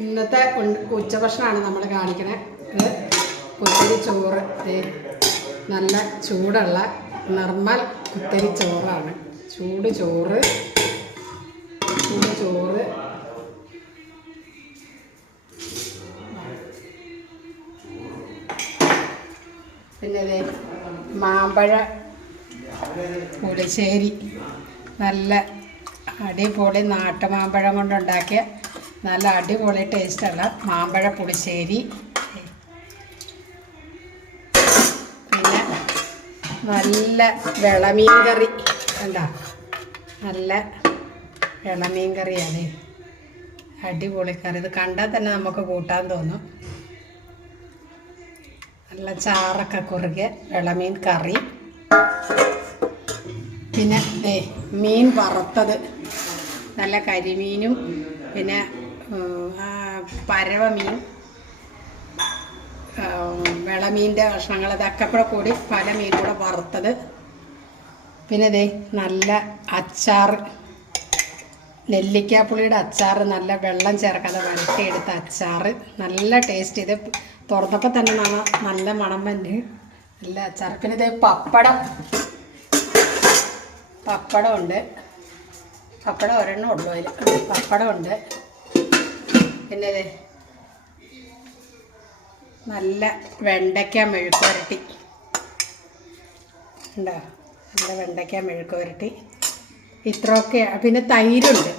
ഇന്നത്തെ ഉച്ചഭക്ഷണമാണ് നമ്മൾ കാണിക്കണേ. ഇത് കുത്തരി ചോറ്, നല്ല ചൂടുള്ള നോർമൽ കുത്തരി ചോറാണ്. ചൂട് ചോറ് പിന്നെ മാമ്പഴ പുളിശ്ശേരി, നല്ല അടിപൊളി നാട്ടുമാമ്പഴം കൊണ്ടുണ്ടാക്കിയ നല്ല അടിപൊളി ടേസ്റ്റുള്ള മാമ്പഴ പുളിശ്ശേരി. പിന്നെ നല്ല വിളമീൻ കറി, കണ്ടോ, നല്ല വിളമീൻ കറിയാണ്, അടിപൊളി കറി. ഇത് കണ്ടാൽ തന്നെ നമുക്ക് കൂട്ടാൻ തോന്നും. നല്ല ചാറൊക്കെ കുറുകിയ വിളമീൻ കറി. പിന്നെ മീൻ വറുത്തത്, നല്ല കരിമീനും പിന്നെ പരവ മീൻ, വിളമീൻ്റെ കഷ്ണങ്ങൾ, ഇതൊക്കെ കൂടി പല മീൻ കൂടെ വറുത്തത്. പിന്നെ നല്ല അച്ചാർ, നെല്ലിക്കാപ്പുളിയുടെ അച്ചാർ, നല്ല വെള്ളം ചേർക്കാതെ വരട്ടിയെടുത്ത അച്ചാർ, നല്ല ടേസ്റ്റ്. ഇത് തുറന്നപ്പോൾ തന്നെ നല്ല മണം തന്നെ, നല്ല അച്ചാർ. പിന്നെ പപ്പടമുണ്ട്, പപ്പടം ഒരെണ്ണം ഉള്ളൂ അതിൽ, പപ്പടമുണ്ട്. പിന്നെ നല്ല വെണ്ടയ്ക്ക മെഴുക്ക് പുരട്ടി ഉണ്ടോ, നല്ല വെണ്ടയ്ക്ക മെഴുക്ക് പുരട്ടി, ഇത്രയൊക്കെ. പിന്നെ തൈരുണ്ട്.